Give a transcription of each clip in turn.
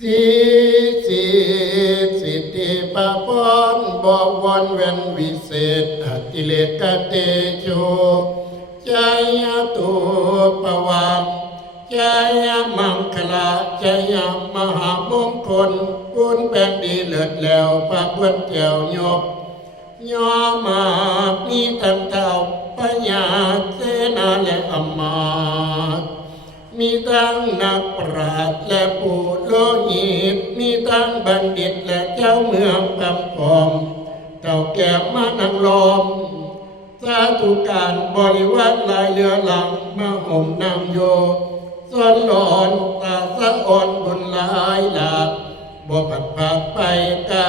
สีสีสิทธิปะปอนบวรเวนวิเศษอติเลกเตโชจายตุปวัตจายมังคลาจายมหามงคลกุณแผ่นดีเลิศแล้วพระพุทธเจ้ายกย่อมามีทั้งเท่าพญาเสนาและอมาตย์มีทั้งนักปราชญ์และผู้โลหิตมีทั้งบัณฑิตและเจ้าเมืองกำกอมเต่าแก่มานั่งล้อมสาธุการบริวารลายเรือหลังมาห่มนำโยส่วนหลอนตาสะอ่อนบุญหลายหลากบ่ผัดผักไปไกล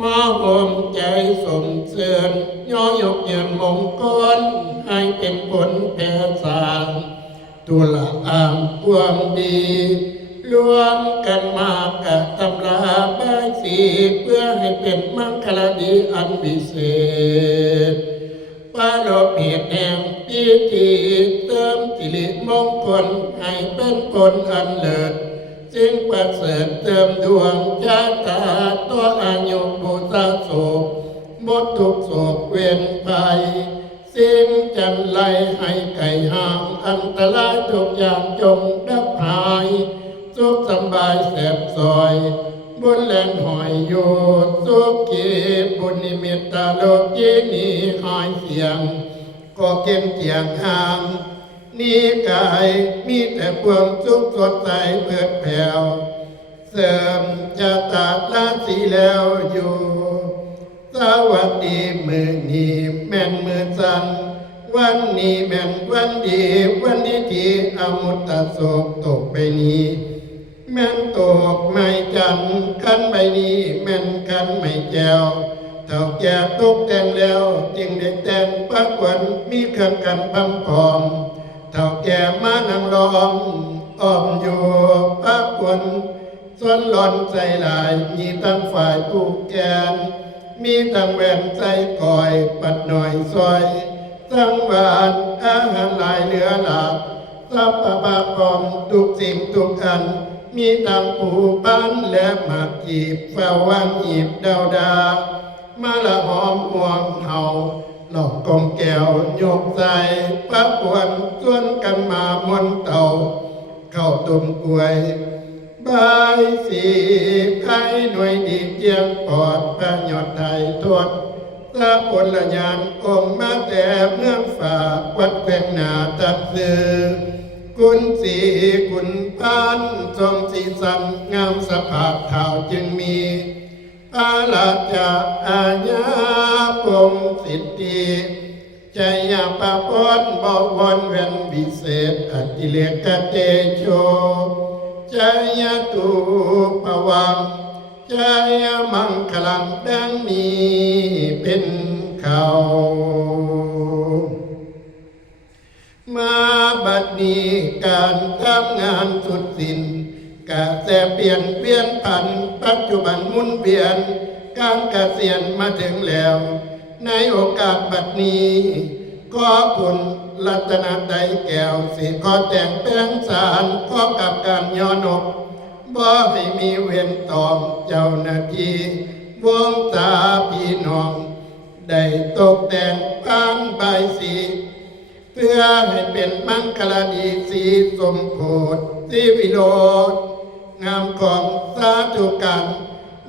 มาห่มใจสมเสริญย่อยกเยินมงคลให้เป็นผลแผ่สางตุลาอามความดีรวมกันมากะตำราใบสีเพื่อให้เป็นมังคลดีอันวิเศษปาโลกเหตุแห่งพิธีเติมสิริมงคลให้เป็นผลอันเลิศซึ่งประเสริฐเติมดวงชะตาตัวอายุบุตรโศกหมดทุกโศกเวียนภัยสิ้นจันไลให้ไก่ห่างอันตรายทุกอย่างจงดับหายสุขสบายแสบซอยบุญแลนหอยอยู่สุขีบุญนิมิตตาโลกีนีหายเสียงก็เก็มเกียงห่างนี้กายมีแต่ความสุขสดใสเปิดแผ่วเสริมจะตัดราศีแล้วอยู่สวัสดีมือนี้แม่นมือสันวันนี้แม่นวันดีวันดีที่อมุตตะโศกตกไปนี้แม่นตกไม่จันกันใบนี้แม่นกันไม่แจวเท่าแก่ตกแต่งแล้วจึงได้แต่งประกวดมีเครื่องกันพำพอมเท่าแก่มานั่งล้อมอ้อมอยู่ประกวดส่วนหลอนใจหลายมีตั้งฝ่ายผู้แกนมีตั้งแหวนใจก่อยปัดหน่อยซอยตั้งบานอาหารหลายเหลือหลากสัพพะปะพร้อมทุกสิ่งทุกอันมีตั้งปูปันและหมากจีบเฝ้าว่างหีบดาวดามาละหอมห่วงเห่าหลอกกองแก้วยกใจประกวนส่วนกันมามนเต่าเข้าตุ่มกล้วยบายสีไข่หน่วยดีเจียงปอดพระยอดไทยทวดตาผลญาณองค์มาแต่เมืองฝากวัดแขวงนาตัดซื้อกุณสีกุณพานทรงสีสันงามสภาพข่าวจึงมีอาลาจาอาญาปงสิทธิใจยาปะพรบวรเวนวิเศษอติเลกเตโชจายตุปวังจายมังคลังดังนี้เป็นเขามาบัดนี้การทำงานสุดสิ้นกะแต่เปลี่ยนเวียนผันปัจจุบันหมุนเวียนการเกษียณมาถึงแล้วในโอกาสบัดนี้ขอคุณรัตนใดแก้วสิขอแต่งแปลงสารขอกับการย้อนอกบ่ให้มีเวรตอมเจ้าหน้าที่วงตาพี่น้องได้ตกแต่งปานใบสีเพื่อให้เป็นมังคลดีสีสมโพธิสีวิโรจน์งามของสาธุการ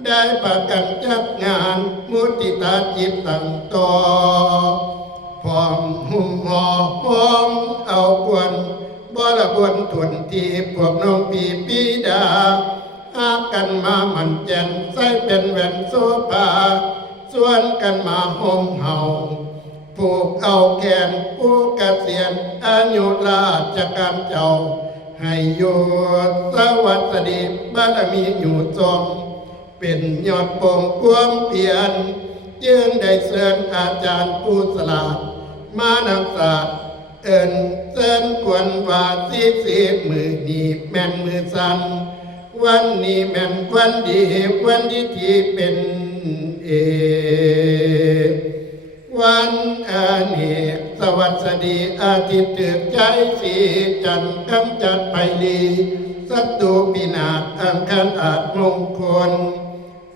ได้ประกันจัดงานมุติตาจิตตั้งต่อพร้อมหุ่มห่อพร้อมเอาควนบระบวนทุนที่พวกน้องปีดาหากันมามันแจ่นใส่เป็นแว่นโซภาส่วนกันมาห่มเห่าผูกเอาแขนผู้เกษียณอายุราชการเจ้าให้อยู่สวัสดีบารมีอยู่ทรงเป็นยอดปงความเพียรจึงได้เชิญอาจารย์ผู้สลาดมานักศาสตร์เอิญเชิญกวนว่าสีมือดีแม่นมือสันวันนี้แม่นวันดีวันดีที่เป็นวันอเนก สวัสดีอาทิตย์เตือกใจสีจันทร์กำจัดไปลีศัตรูปีนาศอังคารอาจมงคล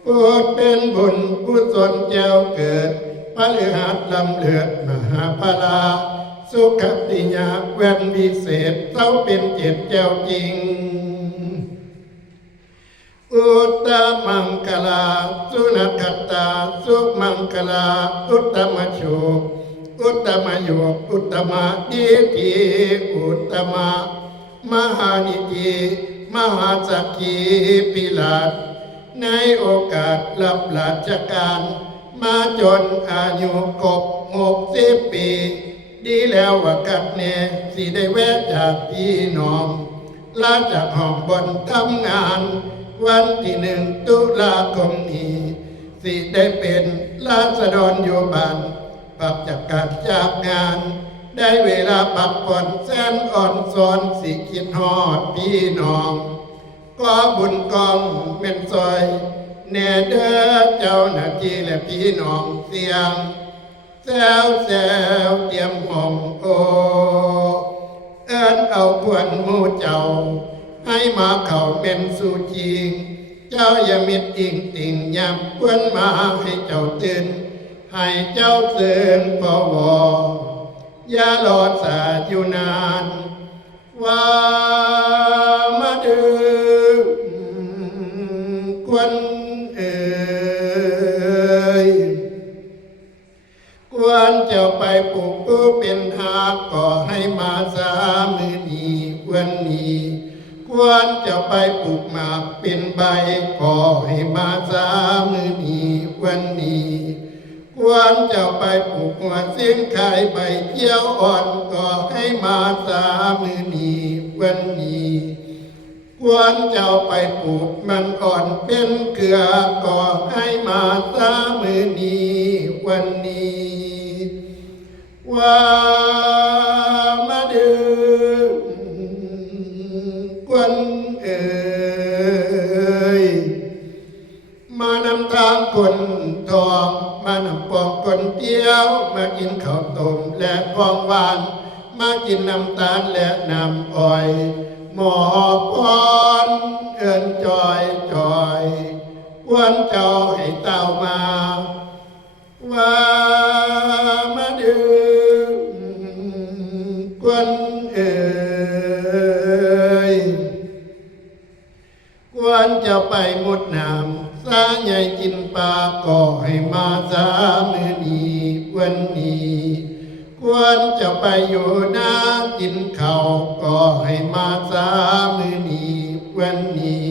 พูดเป็นบุญกุศลเจ้าเกิดพฤหัสลำเลือดมหาพลาสุขติยาแวนวิเศษเต้าเป็นเจ็ดเจ้าจริงอุตตมังคลาสุนัขตาสุมังคลาอุตตมโชอุตตมโยอุตตมดีทีอุตตมมหานิธิมหาสักขีปิลาศในโอกาสรับราชการมาจนอายุครบ60 ปีดีแล้วว่ากัดแน่สิได้แวะจากพี่น้องลาจากห้องบนทำงานวันที่1 ตุลาคมนี้สิได้เป็นราษฎรอยู่บ้านปรับจากการจากงานได้เวลาพักผ่อนแสนอ่อนสอนสิคิดฮอดพี่น้องก็บุญกองเป็นซอยแน่เด้อเจ้าหน้าที่และพี่น้องเสียงแซวเตรียมห้องโอเอิ้นเอาพวนหมู่เจ้าให้มาเข้าเป็นสู่จริงเจ้าอย่ามิดอิงติ่งยามพวนมาให้เจ้าตื่นให้เจ้าเสื่นพอวอย่ารอสาอยู่นานว่ามาดึงควันเอ่ยควรจะไปปลูกผู้เป็นหากก็ให้มาสามือนี้วันนี้ควรจะไปปลูกหมากเป็นใบก็ให้มาสามือนี้วันนี้ควรจะไปปลูกหัวเสียงขายใบเขียวอ่อนก็ให้มาสามือนี้วันนี้ควรจะไปปลูกมันอ่อนเป็นเกลือก็ให้มาสามือนี้วันนี้ว่ามาดึงควันเอ่ยมานำทางคนทองมานำปองคนเตี้ยวมากินข้าวต้มและของหวานมากินน้ำตาลและน้ำอ้อยหมอพรเอิ้นจอยควรเจ้าให้เต้ามาว่ามาดึงควันเอ่ยควรจะไปมุดน้ำสาใหญ่กินปลาก็ให้มาสามือนี้วันนี้ควรจะไปอยู่นากินข้าวก็ให้มาสามือนี้วันนี้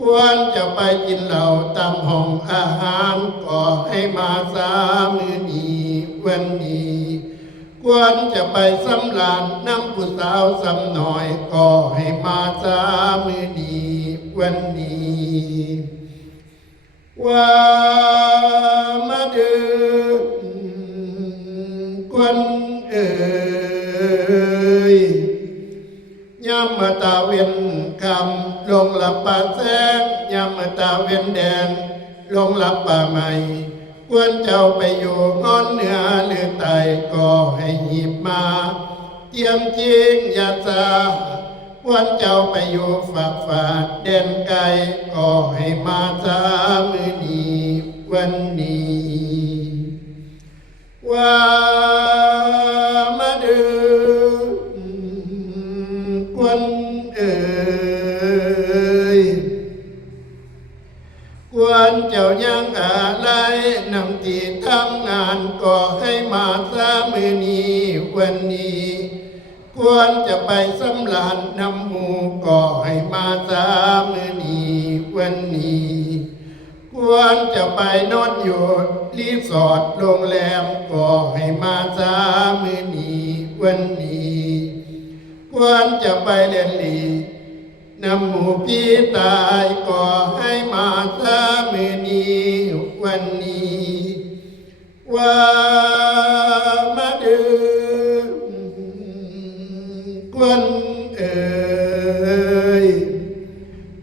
ควรจะไปกินเหล้าตามห้องอาหารก็ให้มาสามือนี้วันนี้ควรจะไปสำราญน้ำผู้สาวสำหน่อยก็ให้มาสามือนี้วันนี้ว่ามาดึงควันเอ่ยยามมาตาเวียนคำลงหลับป่าแสงยามมาตาเวียนแดงลงหลับป่าใหม่ควรเจ้าไปอยู่งอนเหนือหรือใต้ก็ให้หยิบมาเตรียมจริงอย่าซาควรเจ้าไปอยู่ฝากฝาดแดนไกลก็ให้มาสามือนี้วันนี้ว่ามาดึงควันเอ่ยควรเจ้ายังอะไรนำที่ทำงานก็ให้มาสามือนี้วันนี้ควรจะไปสำราญน้ำหมูก็ให้มาสามือนี้วันนี้ควรจะไปนอนอยู่รีสอร์ทโรงแรมก็ให้มาสามือนี้วันนี้ควรจะไปเล่นลีน้ำหมูพี่ตายก็ให้มาสามือนี้วันนี้ว่ามาดึงควันเอ่ย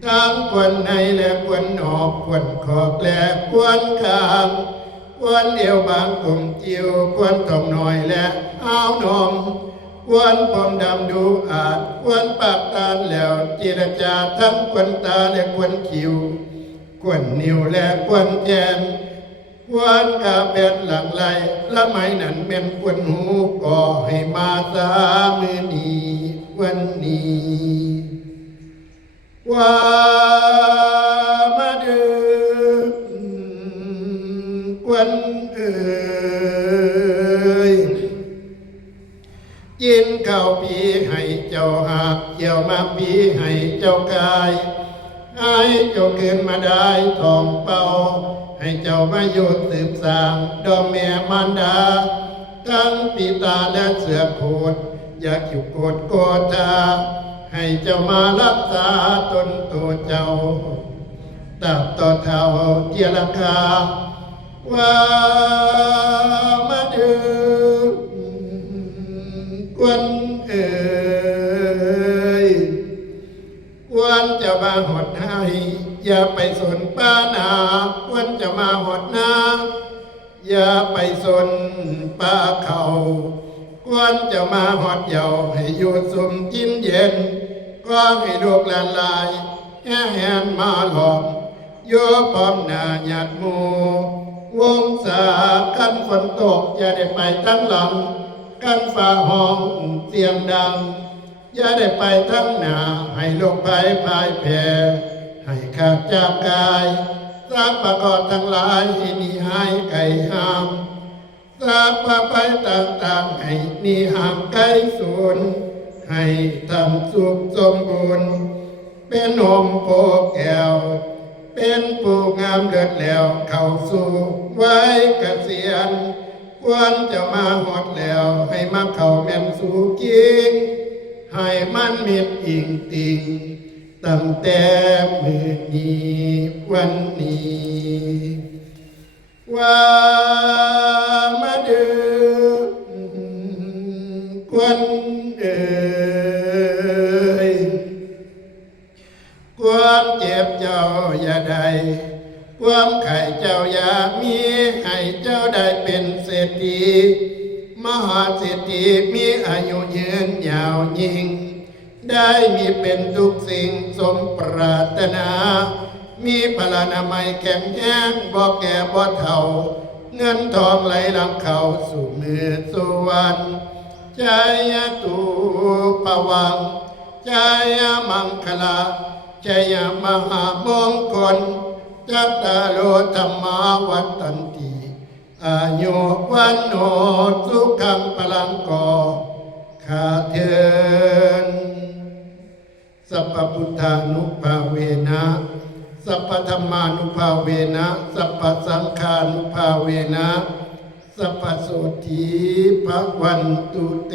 ทั้งควันในและควันนอกควันขอบและควันข้างค ควรเอวบางกลมจิ๋วควรทองน้อยและอ้าวนมควรผมดำดูอาจควรปากตาแล้วเจรจาทั้งควรตาและควรคิวควรนิ้วและควรแจมควรกาเบ็ดหลังไหลละไม้นั้นเป็นควรหูก่อให้มาสามือนี้วันนี้ว่ามาเดือกวนเอ่ยยินข้าวปีให้เจ้าหักเกี่ยวมาปีให้เจ้ากายให้เจ้าเกินมาได้ทองเป่าให้เจ้ามาอยู่สืบสางดอมแม่มารดาทั้งปีตาและเสือโคดอยากอยู่โกดโกธาให้เจ้ามารักษาตนตัวเจ้าตับต่อเท่าเทียราคาว่ามาเดือกวนเอ่ยควรจะมาหดให้อย่าไปสนป้านาควรจะมาหดนาอย่าไปสนป้าเขาควรจะมาหดเยาให้อยู่สุมกินเย็นก็ให้ลูกหลานลายแห่นมาหลอมโยพร้อมหน้าหยาดหมู่วงสากันฝนตกอย่าได้ไปทั้งหลังกันฝ่าห้องเสียงดังอย่าได้ไปทั้งหน้าให้โลกภัยพ่ายแพ้ให้ขาดจากกายทรัพย์ประกอบทั้งหลายให้หนีหายไกลห้ามทรัพย์ประไปต่างๆให้หนีห่างไกลสูญให้ทำสุขสมบูรณ์เป็นหมโพแก้วเป็นผู้งามเลิศแล้วเข้าสู่ไว้เกษียณควรจะมาหอดแล้วให้มาเข้าแม่นสู่กิ่งให้มันมิดอิงติงตั้งแต่มือนี้วันนี้ว่ามาเดือกวนเอ่ยความเจ็บเจ้าอย่าได้ความไข่เจ้าอย่ามีให้เจ้าได้เป็นเศรษฐีมหาเศรษฐีมีอายุยืนยาวยิ่งได้มีเป็นทุกสิ่งสมปรารถนามีพลานามัยแข็งแรงบ่แก่บ่เฒ่าเงินทองไหลหลังเข้าสู่มือสู่วันใจตุปวังใจมังคลาใจมหามงคลจัตตาโลธรรมาวัฏตันติอายุวันโนสุขังพลังก่อข้าเถิดสัพพพุทธานุภาเวนะสัพพธัมมานุภาเวนะสัพพสังฆานุภาเวนะสัพพโสธีภวันตุเต